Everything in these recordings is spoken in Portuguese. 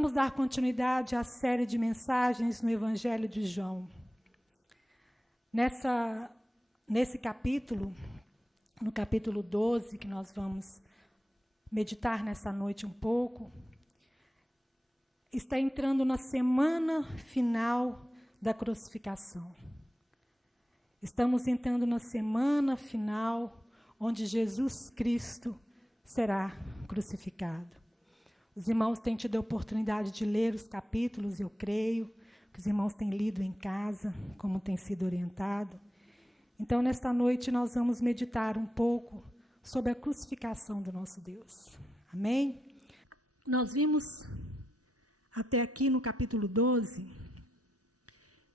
Vamos dar continuidade à série de mensagens no Evangelho de João. Nesse capítulo, no capítulo 12, que nós vamos meditar nessa noite um pouco, está entrando na semana final da crucificação. Estamos entrando na semana final onde Jesus Cristo será crucificado. Os irmãos têm tido a oportunidade de ler os capítulos, eu creio, que os irmãos têm lido em casa, como tem sido orientado. Então, nesta noite, nós vamos meditar um pouco sobre a crucificação do nosso Deus. Amém? Nós vimos, até aqui no capítulo 12,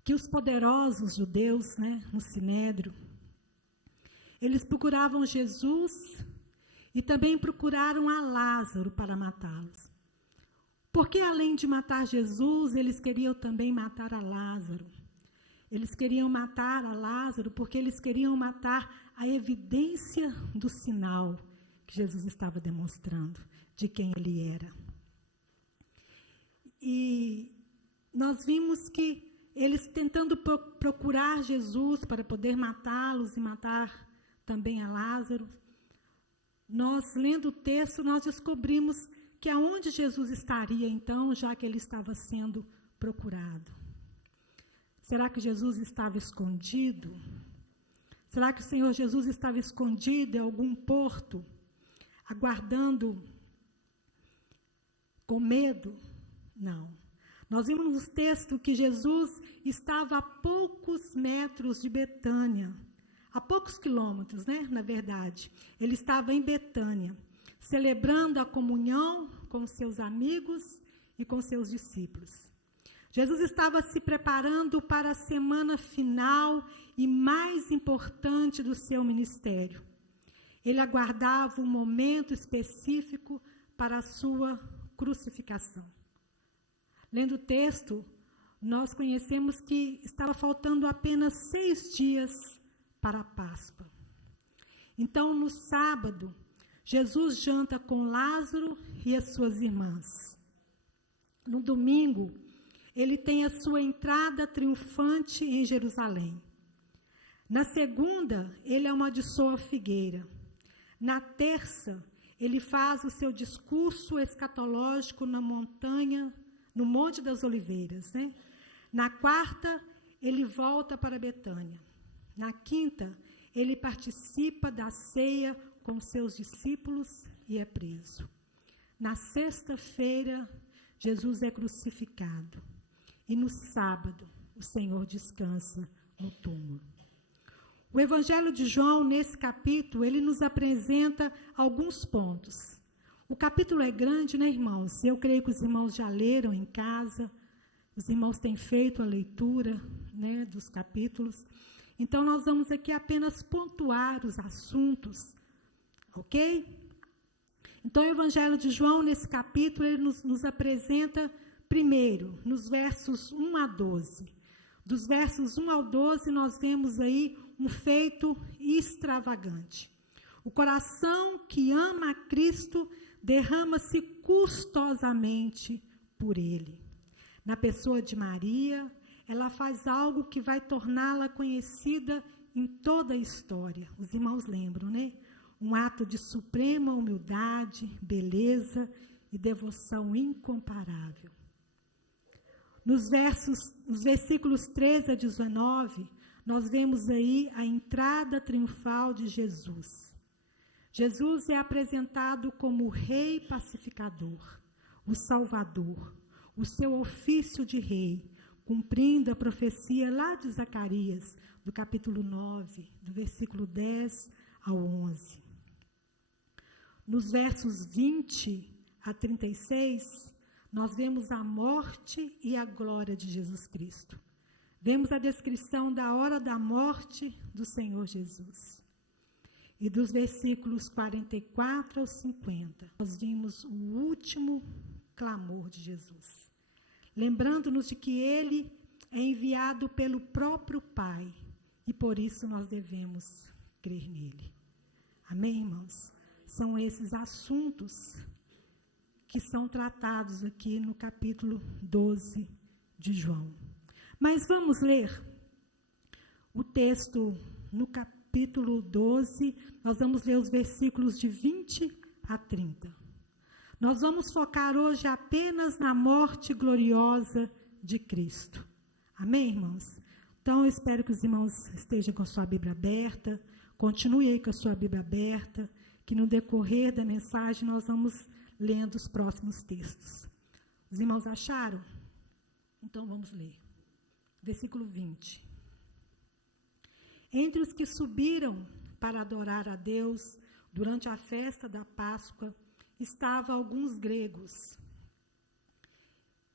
que os poderosos judeus, no Sinédrio, eles procuravam Jesus e também procuraram a Lázaro para matá-los. Porque, além de matar Jesus, eles queriam também matar a Lázaro. Eles queriam matar a Lázaro porque eles queriam matar a evidência do sinal que Jesus estava demonstrando, de quem ele era. E nós vimos que eles tentando procurar Jesus para poder matá-los e matar também a Lázaro, nós, lendo o texto, nós descobrimos que aonde Jesus estaria, então, já que ele estava sendo procurado. Será que Jesus estava escondido? Será que o Senhor Jesus estava escondido em algum porto, aguardando com medo? Não. Nós vimos no texto que Jesus estava a poucos metros de Betânia, a poucos quilômetros, na verdade. Ele estava em Betânia, celebrando a comunhão com seus amigos e com seus discípulos. Jesus estava se preparando para a semana final e mais importante do seu ministério. Ele aguardava um momento específico para a sua crucificação. Lendo o texto, nós conhecemos que estava faltando apenas 6 dias para a Páscoa. Então, no sábado, Jesus janta com Lázaro e as suas irmãs. No domingo, ele tem a sua entrada triunfante em Jerusalém. Na segunda, ele amaldiçoa a figueira. Na terça, ele faz o seu discurso escatológico na montanha, no Monte das Oliveiras. Na quarta, ele volta para Betânia. Na quinta, ele participa da ceia com seus discípulos e é preso. Na sexta-feira, Jesus é crucificado. E no sábado, o Senhor descansa no túmulo. O Evangelho de João, nesse capítulo, ele nos apresenta alguns pontos. O capítulo é grande, irmãos? Eu creio que os irmãos já leram em casa, os irmãos têm feito a leitura, dos capítulos. Então, nós vamos aqui apenas pontuar os assuntos, ok? Então, o Evangelho de João, nesse capítulo, ele nos apresenta, primeiro, nos versos 1 a 12. Dos versos 1 ao 12, nós vemos aí um feito extravagante. O coração que ama a Cristo derrama-se custosamente por ele. Na pessoa de Maria, ela faz algo que vai torná-la conhecida em toda a história. Os irmãos lembram, Um ato de suprema humildade, beleza e devoção incomparável. Nos versículos 13 a 19, nós vemos aí a entrada triunfal de Jesus. Jesus é apresentado como o Rei pacificador, o Salvador, o seu ofício de rei, cumprindo a profecia lá de Zacarias, do capítulo 9, do versículo 10 ao 11. Nos versos 20 a 36, nós vemos a morte e a glória de Jesus Cristo. Vemos a descrição da hora da morte do Senhor Jesus. E dos versículos 44 ao 50, nós vimos o último clamor de Jesus. Lembrando-nos de que ele é enviado pelo próprio Pai e por isso nós devemos crer nele. Amém, irmãos? São esses assuntos que são tratados aqui no capítulo 12 de João. Mas vamos ler o texto no capítulo 12, nós vamos ler os versículos de 20 a 30. Nós vamos focar hoje apenas na morte gloriosa de Cristo. Amém, irmãos? Então, eu espero que os irmãos estejam com a sua Bíblia aberta, continue aí com a sua Bíblia aberta, que no decorrer da mensagem nós vamos lendo os próximos textos. Os irmãos acharam? Então, vamos ler. Versículo 20. Entre os que subiram para adorar a Deus durante a festa da Páscoa, estavam alguns gregos.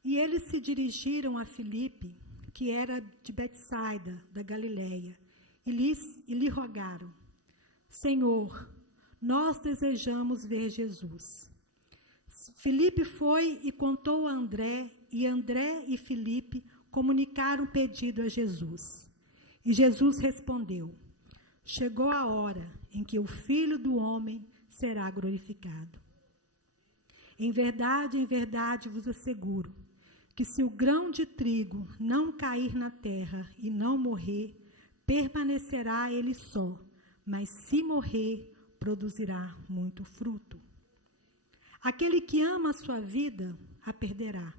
E eles se dirigiram a Filipe, que era de Betsaida, da Galileia, e lhe rogaram: Senhor, nós desejamos ver Jesus. Filipe foi e contou a André, e André e Filipe comunicaram o pedido a Jesus. E Jesus respondeu: chegou a hora em que o Filho do Homem será glorificado. Em verdade vos asseguro, que se o grão de trigo não cair na terra e não morrer, permanecerá ele só, mas se morrer, produzirá muito fruto. Aquele que ama a sua vida, a perderá.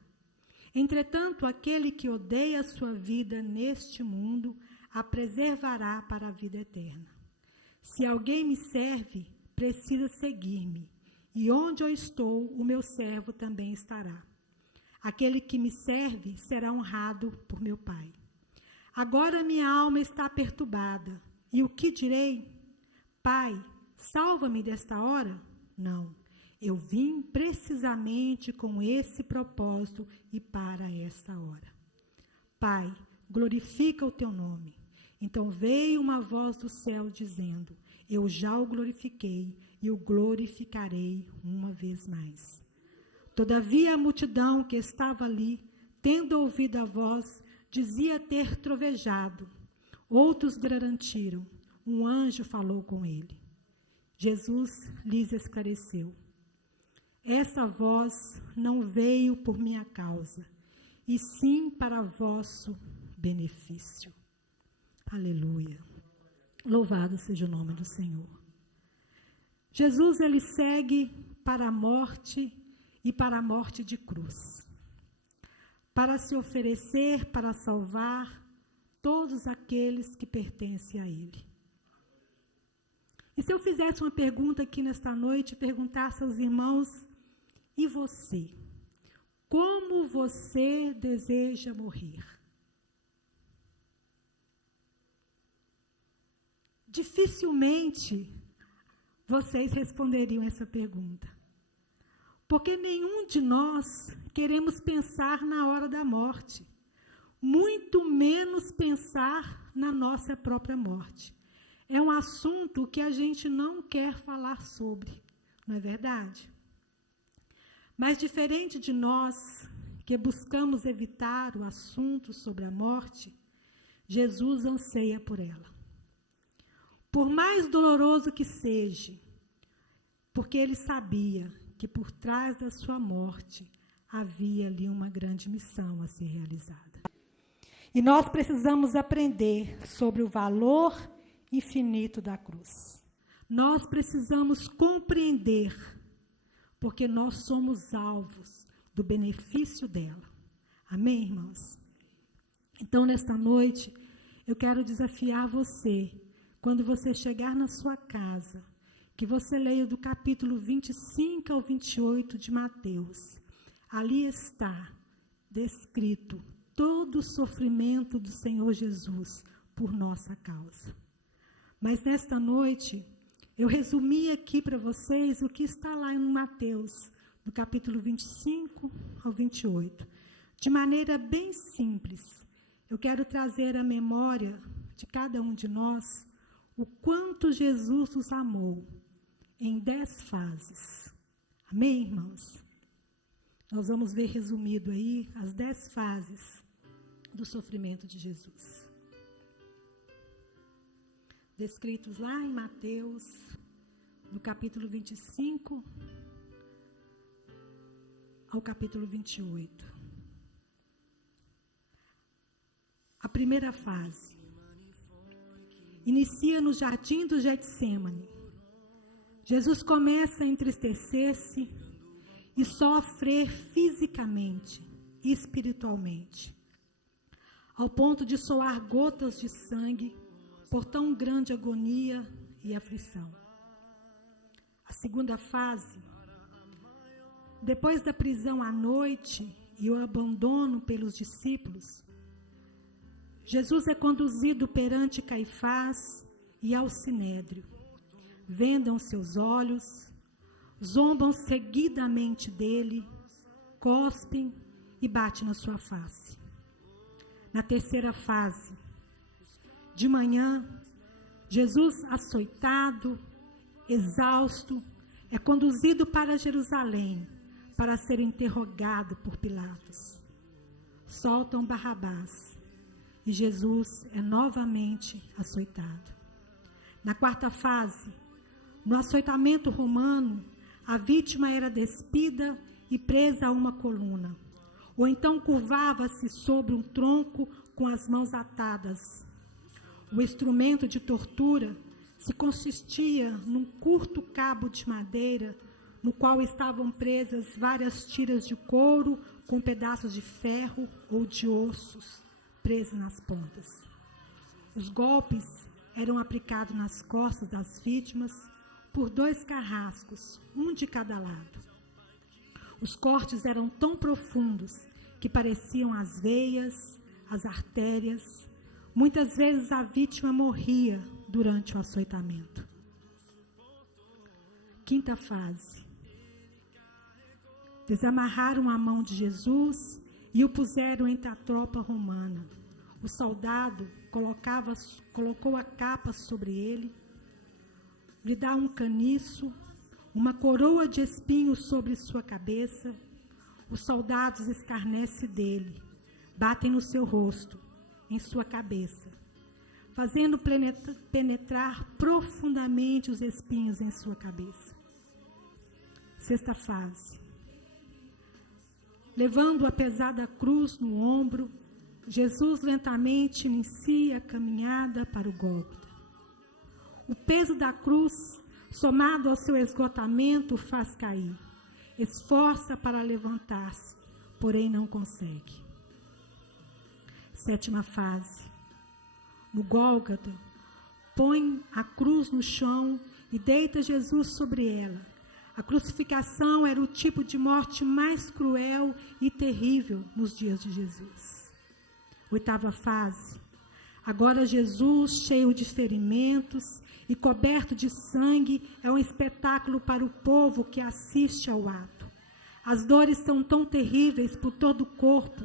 Entretanto, aquele que odeia a sua vida neste mundo, a preservará para a vida eterna. Se alguém me serve, precisa seguir-me, e onde eu estou, o meu servo também estará. Aquele que me serve será honrado por meu Pai. Agora minha alma está perturbada. E o que direi? Pai, salva-me desta hora? Não. Eu vim precisamente com esse propósito e para esta hora. Pai, glorifica o teu nome. Então veio uma voz do céu dizendo: eu já o glorifiquei e o glorificarei uma vez mais. Todavia a multidão que estava ali, tendo ouvido a voz, dizia ter trovejado. Outros garantiram: um anjo falou com ele. Jesus lhes esclareceu: essa voz não veio por minha causa, e sim para vosso benefício. Aleluia. Louvado seja o nome do Senhor. Jesus, ele segue para a morte e para a morte de cruz, para se oferecer para salvar todos aqueles que pertencem a ele. E se eu fizesse uma pergunta aqui nesta noite, perguntasse aos irmãos: e você? Como você deseja morrer? Dificilmente vocês responderiam essa pergunta. Porque nenhum de nós queremos pensar na hora da morte, muito menos pensar na nossa própria morte. É um assunto que a gente não quer falar sobre, não é verdade? Mas diferente de nós, que buscamos evitar o assunto sobre a morte, Jesus anseia por ela. Por mais doloroso que seja, porque ele sabia que por trás da sua morte havia ali uma grande missão a ser realizada. E nós precisamos aprender sobre o valor infinito da cruz. Nós precisamos compreender, porque nós somos alvos do benefício dela. Amém, irmãos? Então, nesta noite, eu quero desafiar você, quando você chegar na sua casa, que você leia do capítulo 25 ao 28 de Mateus. Ali está descrito todo o sofrimento do Senhor Jesus por nossa causa. Mas nesta noite, eu resumi aqui para vocês o que está lá em Mateus, do capítulo 25 ao 28. De maneira bem simples, eu quero trazer à memória de cada um de nós o quanto Jesus nos amou em 10 fases. Amém, irmãos? Nós vamos ver resumido aí as 10 fases do sofrimento de Jesus. Descritos lá em Mateus, no capítulo 25, ao capítulo 28. A primeira fase inicia no jardim do Getsêmani. Jesus começa a entristecer-se e sofrer fisicamente e espiritualmente, ao ponto de soar gotas de sangue por tão grande agonia e aflição. A segunda fase, depois da prisão à noite e o abandono pelos discípulos, Jesus é conduzido perante Caifás e ao Sinédrio. Vendam seus olhos, zombam seguidamente dele, cospem e batem na sua face. Na terceira fase, de manhã, Jesus, açoitado, exausto, é conduzido para Jerusalém para ser interrogado por Pilatos. Soltam Barrabás e Jesus é novamente açoitado. Na quarta fase, no açoitamento romano, a vítima era despida e presa a uma coluna, ou então curvava-se sobre um tronco com as mãos atadas. O instrumento de tortura se consistia num curto cabo de madeira, no qual estavam presas várias tiras de couro com pedaços de ferro ou de ossos presos nas pontas. Os golpes eram aplicados nas costas das vítimas por 2 carrascos, um de cada lado. Os cortes eram tão profundos que pareciam as veias, as artérias. Muitas vezes a vítima morria durante o açoitamento. Quinta fase. Desamarraram a mão de Jesus e o puseram entre a tropa romana. O soldado colocou a capa sobre ele, lhe dá um caniço, uma coroa de espinhos sobre sua cabeça. Os soldados escarnecem dele, batem no seu rosto, em sua cabeça, fazendo penetrar profundamente os espinhos em sua cabeça. Sexta fase. Levando a pesada cruz no ombro, Jesus lentamente inicia a caminhada para o Gólgota. O peso da cruz, somado ao seu esgotamento, o faz cair. Esforça para levantar-se, porém não consegue. Sétima fase. No Gólgota, põe a cruz no chão e deita Jesus sobre ela. A crucificação era o tipo de morte mais cruel e terrível nos dias de Jesus. Oitava fase. Agora Jesus, cheio de ferimentos e coberto de sangue, é um espetáculo para o povo que assiste ao ato. As dores são tão terríveis por todo o corpo,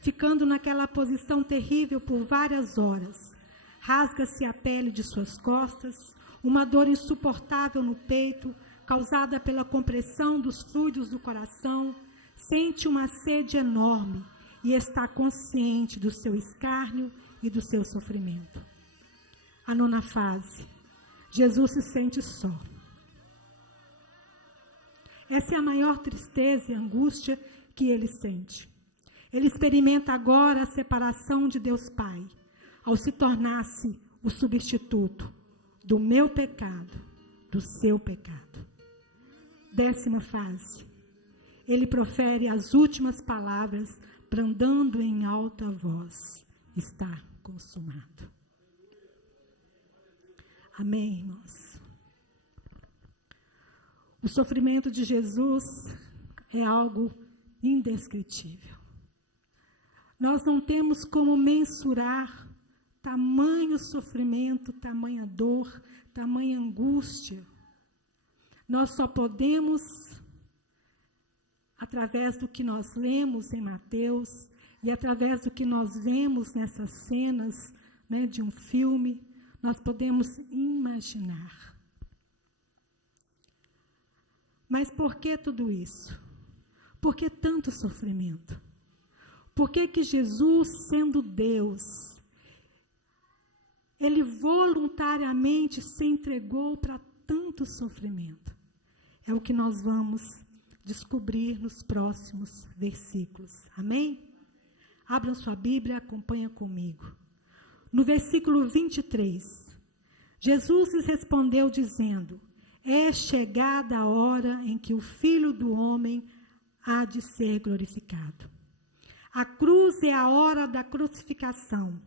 ficando naquela posição terrível por várias horas. Rasga-se a pele de suas costas, uma dor insuportável no peito, causada pela compressão dos fluidos do coração. Sente uma sede enorme e está consciente do seu escárnio e do seu sofrimento. A nona fase. Jesus se sente só. Essa é a maior tristeza e angústia que ele sente. Ele experimenta agora a separação de Deus Pai, ao se tornar-se o substituto do meu pecado, do seu pecado. Décima fase. Ele profere as últimas palavras, bradando em alta voz: está consumado. Amém, irmãos? O sofrimento de Jesus é algo indescritível. Nós não temos como mensurar tamanho sofrimento, tamanha dor, tamanha angústia. Nós só podemos, através do que nós lemos em Mateus e através do que nós vemos nessas cenas, né, de um filme, nós podemos imaginar. Mas por que tudo isso? Por que tanto sofrimento? Por que Jesus, sendo Deus, ele voluntariamente se entregou para tanto sofrimento? É o que nós vamos descobrir nos próximos versículos. Amém? Abram sua Bíblia e acompanhem comigo. No versículo 23, Jesus lhes respondeu dizendo: é chegada a hora em que o Filho do Homem há de ser glorificado. A cruz é a hora da crucificação,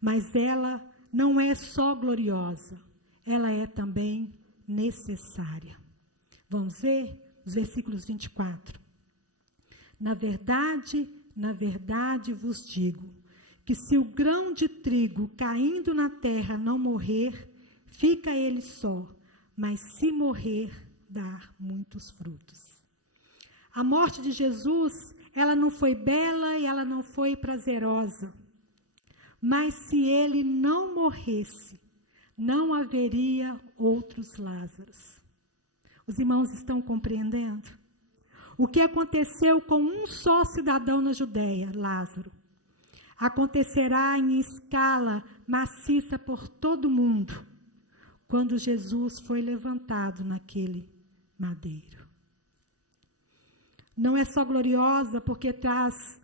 mas ela não é só gloriosa, ela é também necessária. Vamos ver os versículos 24. Na verdade vos digo, que se o grão de trigo caindo na terra não morrer, fica ele só, mas se morrer, dá muitos frutos. A morte de Jesus, ela não foi bela e ela não foi prazerosa. Mas se ele não morresse, não haveria outros Lázaros. Os irmãos estão compreendendo? O que aconteceu com um só cidadão na Judéia, Lázaro, acontecerá em escala maciça por todo o mundo, quando Jesus foi levantado naquele madeiro. Não é só gloriosa porque traz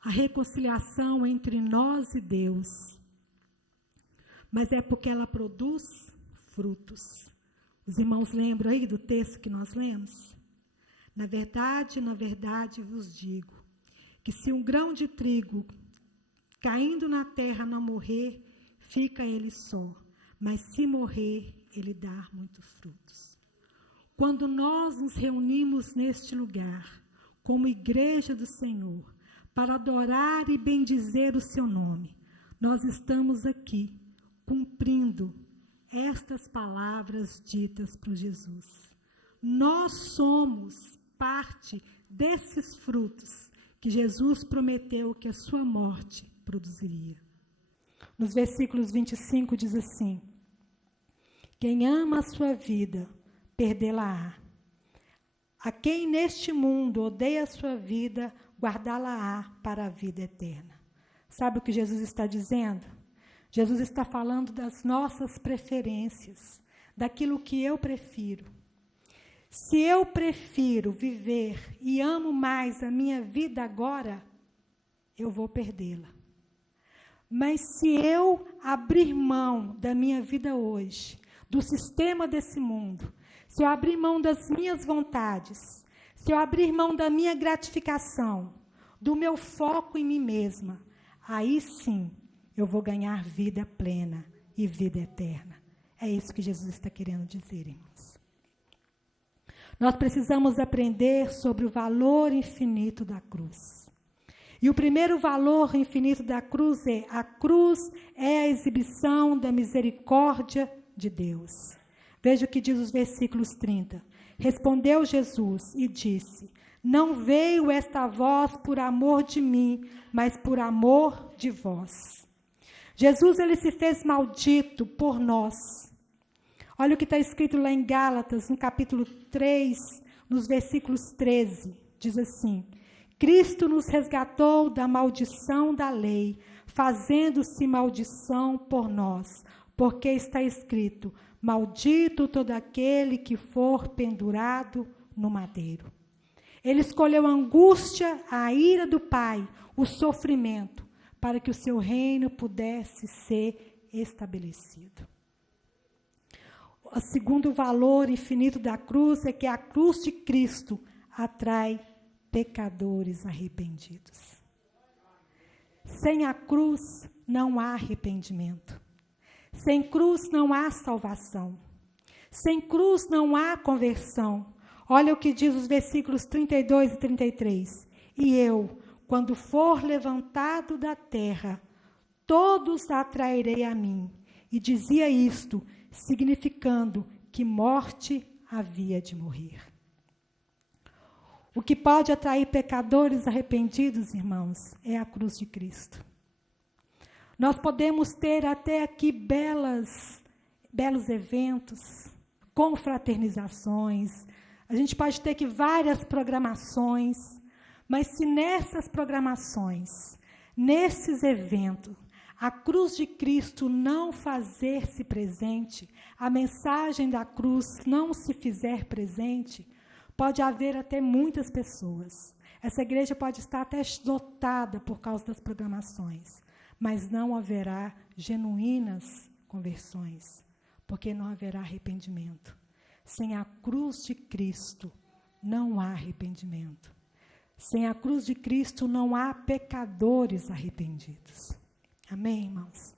a reconciliação entre nós e Deus, mas é porque ela produz frutos. Os irmãos lembram aí do texto que nós lemos? Na verdade vos digo, que se um grão de trigo caindo na terra não morrer, fica ele só, mas se morrer, ele dá muitos frutos. Quando nós nos reunimos neste lugar, como igreja do Senhor, para adorar e bendizer o seu nome, nós estamos aqui cumprindo estas palavras ditas por Jesus. Nós somos parte desses frutos que Jesus prometeu que a sua morte produziria. Nos versículos 25 diz assim: quem ama a sua vida, perdê-la-á. A quem neste mundo odeia a sua vida, guardá-la-á para a vida eterna. Sabe o que Jesus está dizendo? Jesus está falando das nossas preferências, daquilo que eu prefiro. Se eu prefiro viver e amo mais a minha vida agora, eu vou perdê-la. Mas se eu abrir mão da minha vida hoje, do sistema desse mundo, se eu abrir mão das minhas vontades, se eu abrir mão da minha gratificação, do meu foco em mim mesma, aí sim eu vou ganhar vida plena e vida eterna. É isso que Jesus está querendo dizer, irmãos. Nós precisamos aprender sobre o valor infinito da cruz. E o primeiro valor infinito da cruz é: a cruz é a exibição da misericórdia de Deus. Veja o que diz os versículos 30. Respondeu Jesus e disse: não veio esta voz por amor de mim, mas por amor de vós. Jesus, ele se fez maldito por nós. Olha o que está escrito lá em Gálatas, no capítulo 3, nos versículos 13. Diz assim: Cristo nos resgatou da maldição da lei, fazendo-se maldição por nós, porque está escrito: maldito todo aquele que for pendurado no madeiro. Ele escolheu a angústia, a ira do Pai, o sofrimento, para que o seu reino pudesse ser estabelecido. O segundo valor infinito da cruz é que a cruz de Cristo atrai pecadores arrependidos. Sem a cruz não há arrependimento. Sem cruz não há salvação. Sem cruz não há conversão. Olha o que diz os versículos 32 e 33. E eu, quando for levantado da terra, todos atrairei a mim. E dizia isto, significando que morte havia de morrer. O que pode atrair pecadores arrependidos, irmãos, é a cruz de Cristo. Nós podemos ter até aqui belos eventos, confraternizações, a gente pode ter aqui várias programações, mas se nessas programações, nesses eventos, a cruz de Cristo não fazer-se presente, a mensagem da cruz não se fizer presente, Pode haver até muitas pessoas. Essa igreja pode estar até lotada por causa das programações, mas não haverá genuínas conversões, porque não haverá arrependimento. Sem a cruz de Cristo, não há arrependimento. Sem a cruz de Cristo, não há pecadores arrependidos. Amém, irmãos?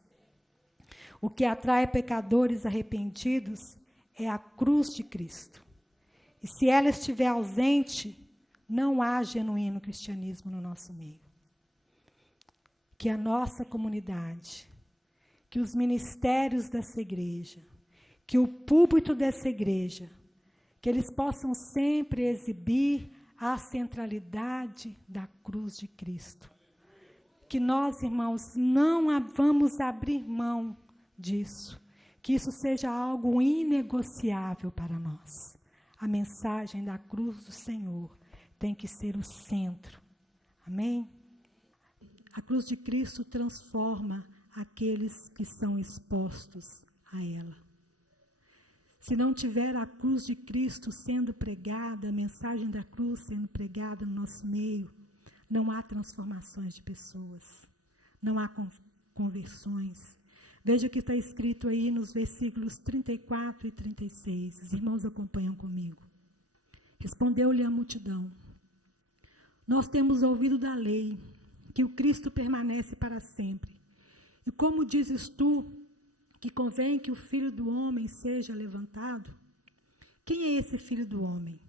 O que atrai pecadores arrependidos é a cruz de Cristo. E se ela estiver ausente, não há genuíno cristianismo no nosso meio. Que a nossa comunidade, que os ministérios dessa igreja, que o púlpito dessa igreja, que eles possam sempre exibir a centralidade da cruz de Cristo. Que nós, irmãos, não vamos abrir mão disso. Que isso seja algo inegociável para nós. A mensagem da cruz do Senhor tem que ser o centro. Amém? A cruz de Cristo transforma aqueles que são expostos a ela. Se não tiver a cruz de Cristo sendo pregada, a mensagem da cruz sendo pregada no nosso meio, não há transformações de pessoas, não há conversões. Veja o que está escrito aí nos versículos 34 e 36. Os irmãos acompanham comigo. Respondeu-lhe a multidão: nós temos ouvido da lei que o Cristo permanece para sempre. E como dizes tu que convém que o Filho do Homem seja levantado? Quem é esse Filho do Homem?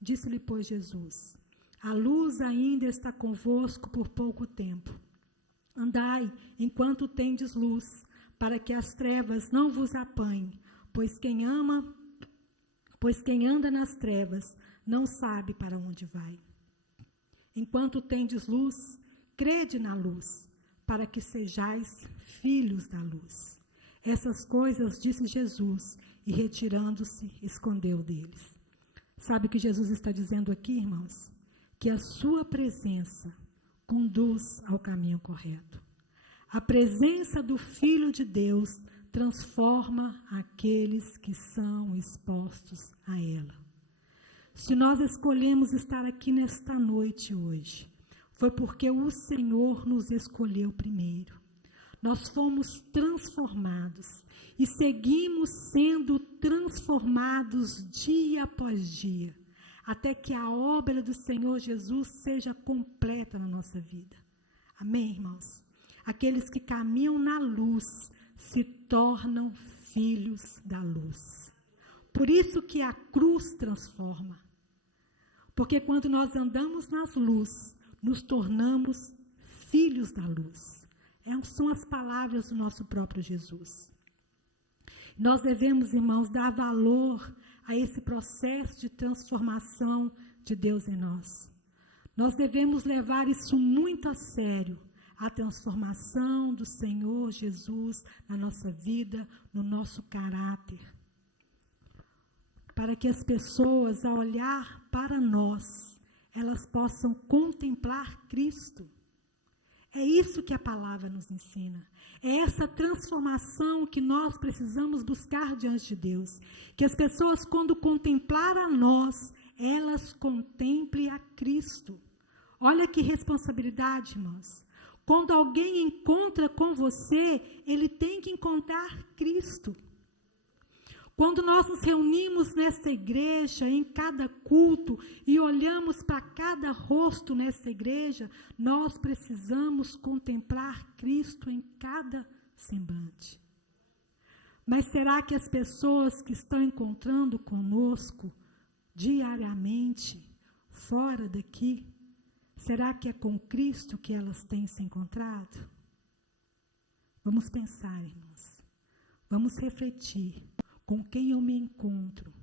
Disse-lhe, pois, Jesus: a luz ainda está convosco por pouco tempo. Andai enquanto tendes luz, para que as trevas não vos apanhem, pois quem anda nas trevas não sabe para onde vai. Enquanto tendes luz, crede na luz, para que sejais filhos da luz. Essas coisas disse Jesus, e retirando-se, escondeu deles. Sabe o que Jesus está dizendo aqui, irmãos? Que a sua presença conduz ao caminho correto. A presença do Filho de Deus transforma aqueles que são expostos a ela. Se nós escolhemos estar aqui nesta noite hoje, foi porque o Senhor nos escolheu primeiro. Nós fomos transformados e seguimos sendo transformados dia após dia, até que a obra do Senhor Jesus seja completa na nossa vida. Amém, irmãos? Aqueles que caminham na luz se tornam filhos da luz. Por isso que a cruz transforma. Porque quando nós andamos nas luzes, nos tornamos filhos da luz. São as palavras do nosso próprio Jesus. Nós devemos, irmãos, dar valor a esse processo de transformação de Deus em nós. Nós devemos levar isso muito a sério, a transformação do Senhor Jesus na nossa vida, no nosso caráter. Para que as pessoas, ao olhar para nós, elas possam contemplar Cristo. É isso que a palavra nos ensina. É essa transformação que nós precisamos buscar diante de Deus. Que as pessoas, quando contemplar a nós, elas contemplem a Cristo. Olha que responsabilidade, irmãos. Quando alguém encontra com você, ele tem que encontrar Cristo. Quando nós nos reunimos nesta igreja, em cada culto, e olhamos para cada rosto nesta igreja, nós precisamos contemplar Cristo em cada semblante. Mas será que as pessoas que estão encontrando conosco diariamente, fora daqui, será que é com Cristo que elas têm se encontrado? Vamos pensar, irmãos. Vamos refletir. Com quem eu me encontro?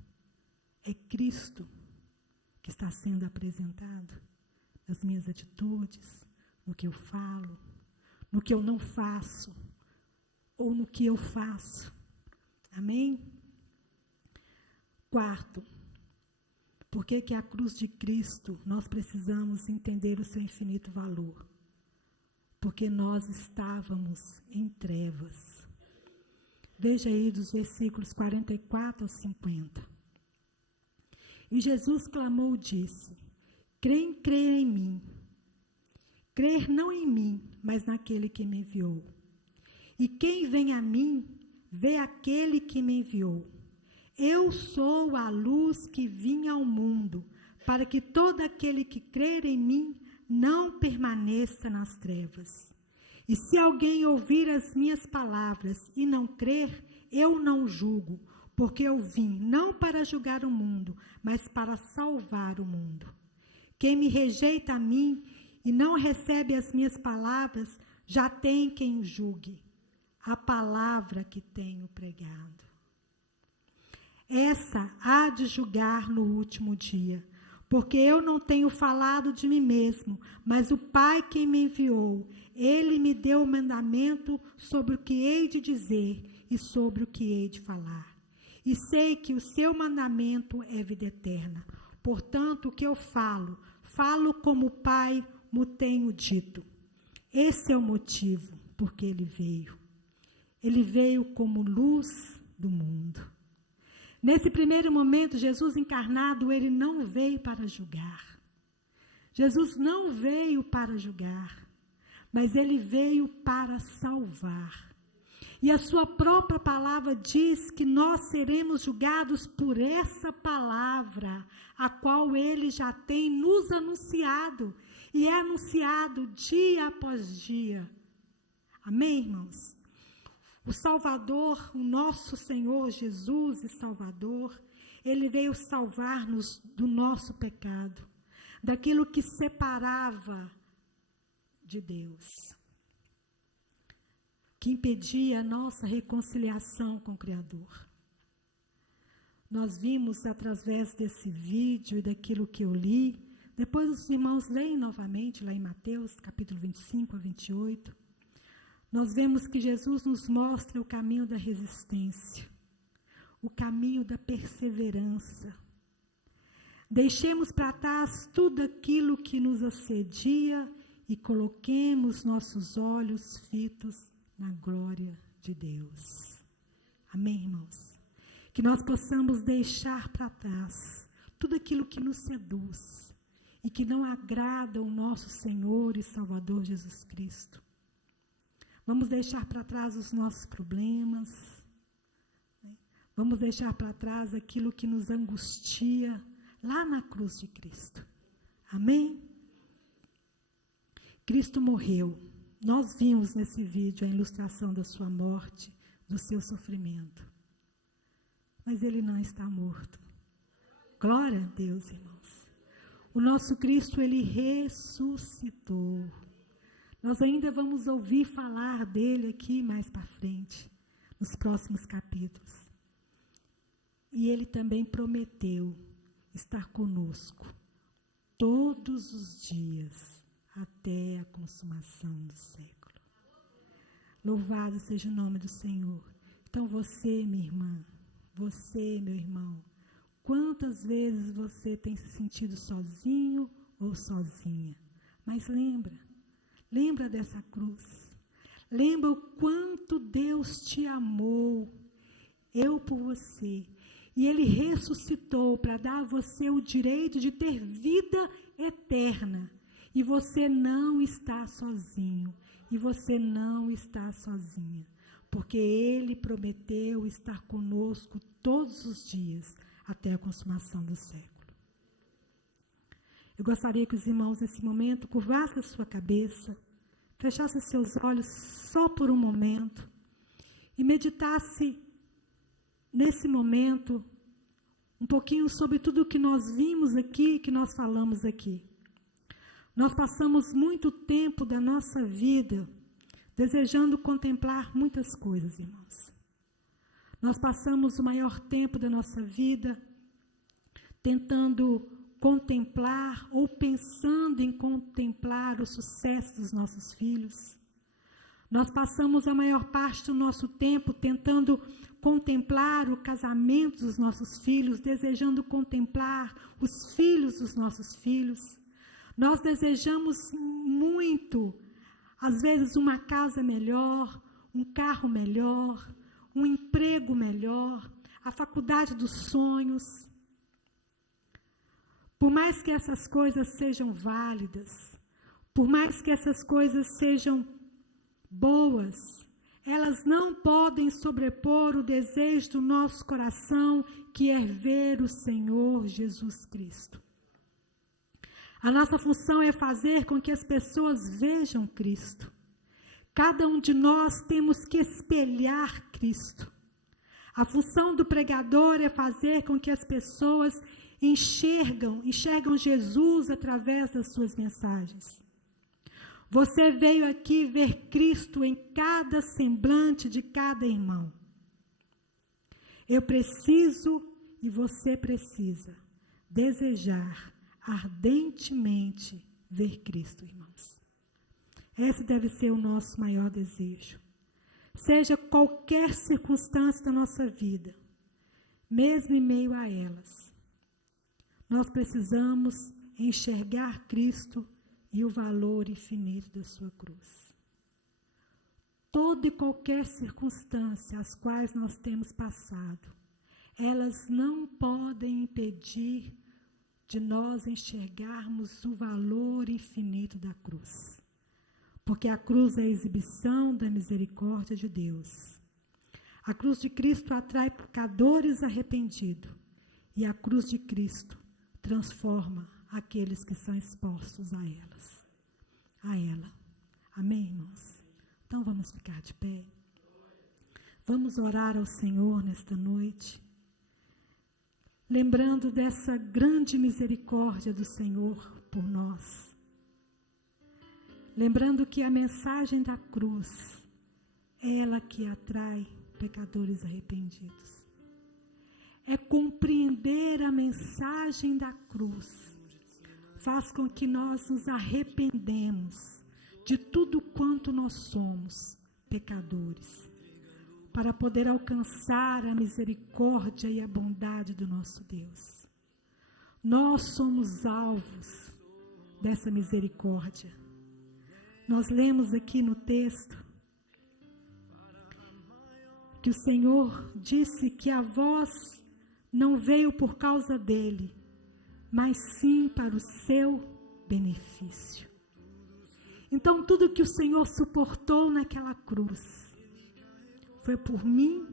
É Cristo que está sendo apresentado nas minhas atitudes, no que eu falo, no que eu não faço, ou no que eu faço. Amém? Quarto, por que a cruz de Cristo nós precisamos entender o seu infinito valor? Porque nós estávamos em trevas. Veja aí dos versículos 44 ao 50. E Jesus clamou e disse: Quem crê em mim, crer não em mim, mas naquele que me enviou. E quem vem a mim, vê aquele que me enviou. Eu sou a luz que vim ao mundo, para que todo aquele que crer em mim não permaneça nas trevas. E se alguém ouvir as minhas palavras e não crer, eu não julgo, porque eu vim não para julgar o mundo, mas para salvar o mundo. Quem me rejeita a mim e não recebe as minhas palavras, já tem quem o julgue. A palavra que tenho pregado. Essa há de julgar no último dia, porque eu não tenho falado de mim mesmo, mas o Pai que me enviou, ele me deu o mandamento sobre o que hei de dizer e sobre o que hei de falar. E sei que o seu mandamento é vida eterna. Portanto, o que eu falo, falo como o Pai me tem dito. Esse é o motivo porque ele veio. Ele veio como luz do mundo. Nesse primeiro momento, Jesus encarnado, ele não veio para julgar. Jesus não veio para julgar, mas ele veio para salvar. E a sua própria palavra diz que nós seremos julgados por essa palavra, a qual ele já tem nos anunciado, e é anunciado dia após dia. Amém, irmãos? O Salvador, o nosso Senhor Jesus e Salvador, ele veio salvar-nos do nosso pecado, daquilo que separava de Deus, que impedia a nossa reconciliação com o Criador. Nós vimos através desse vídeo e daquilo que eu li, depois os irmãos leem novamente lá em Mateus, capítulo 25 a 28, nós vemos que Jesus nos mostra o caminho da resistência, o caminho da perseverança. Deixemos para trás tudo aquilo que nos assedia e coloquemos nossos olhos fitos na glória de Deus. Amém, irmãos? Que nós possamos deixar para trás tudo aquilo que nos seduz e que não agrada o nosso Senhor e Salvador Jesus Cristo. Vamos deixar para trás os nossos problemas, né? Vamos deixar para trás aquilo que nos angustia lá na cruz de Cristo. Amém? Cristo morreu. Nós vimos nesse vídeo a ilustração da sua morte, do seu sofrimento. Mas ele não está morto. Glória a Deus, irmãos. O nosso Cristo, ele ressuscitou. Nós ainda vamos ouvir falar dele aqui mais para frente, nos próximos capítulos. E ele também prometeu estar conosco todos os dias, até a consumação do século. Louvado seja o nome do Senhor. Então você, minha irmã, você, meu irmão, quantas vezes você tem se sentido sozinho ou sozinha? Mas lembra dessa cruz. Lembra o quanto Deus te amou, eu por você. E ele ressuscitou para dar a você o direito de ter vida eterna. E você não está sozinho. E você não está sozinha. Porque ele prometeu estar conosco todos os dias, até a consumação do século. Eu gostaria que os irmãos, nesse momento, curvassem a sua cabeça, fechassem seus olhos só por um momento e meditasse nesse momento um pouquinho sobre tudo o que nós vimos aqui, que nós falamos aqui. Nós passamos muito tempo da nossa vida desejando contemplar muitas coisas, irmãos. Nós passamos o maior tempo da nossa vida tentando contemplar ou pensando em contemplar o sucesso dos nossos filhos. Nós passamos a maior parte do nosso tempo tentando contemplar o casamento dos nossos filhos, desejando contemplar os filhos dos nossos filhos. Nós desejamos muito, às vezes, uma casa melhor, um carro melhor, um emprego melhor, a faculdade dos sonhos. Por mais que essas coisas sejam válidas, por mais que essas coisas sejam boas, elas não podem sobrepor o desejo do nosso coração, que é ver o Senhor Jesus Cristo. A nossa função é fazer com que as pessoas vejam Cristo. Cada um de nós temos que espelhar Cristo. A função do pregador é fazer com que as pessoas enxergam Jesus através das suas mensagens. Você veio aqui ver Cristo em cada semblante de cada irmão. Eu preciso e você precisa desejar ardentemente ver Cristo, irmãos. Esse deve ser o nosso maior desejo. Seja qualquer circunstância da nossa vida, mesmo em meio a elas, nós precisamos enxergar Cristo e o valor infinito da sua cruz. Toda e qualquer circunstância às quais nós temos passado, elas não podem impedir de nós enxergarmos o valor infinito da cruz. Porque a cruz é a exibição da misericórdia de Deus. A cruz de Cristo atrai pecadores arrependidos, e a cruz de Cristo transforma aqueles que são expostos a ela. Amém, irmãos? Então vamos ficar de pé. Vamos orar ao Senhor nesta noite, lembrando dessa grande misericórdia do Senhor por nós. Lembrando que a mensagem da cruz é ela que atrai pecadores arrependidos. É compreender a mensagem da cruz faz com que nós nos arrependemos de tudo quanto nós somos pecadores, para poder alcançar a misericórdia e a bondade do nosso Deus. Nós somos alvos dessa misericórdia. Nós lemos aqui no texto que o Senhor disse que a voz não veio por causa dele, mas sim para o seu benefício. Então, tudo que o Senhor suportou naquela cruz foi por mim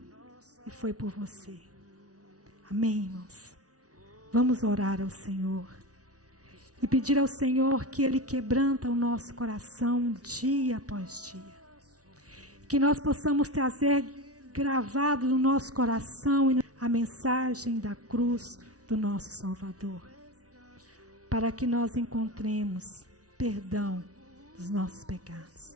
e foi por você. Amém, irmãos? Vamos orar ao Senhor e pedir ao Senhor que Ele quebranta o nosso coração dia após dia. Que nós possamos trazer gravado no nosso coração a mensagem da cruz do nosso Salvador, para que nós encontremos perdão dos nossos pecados.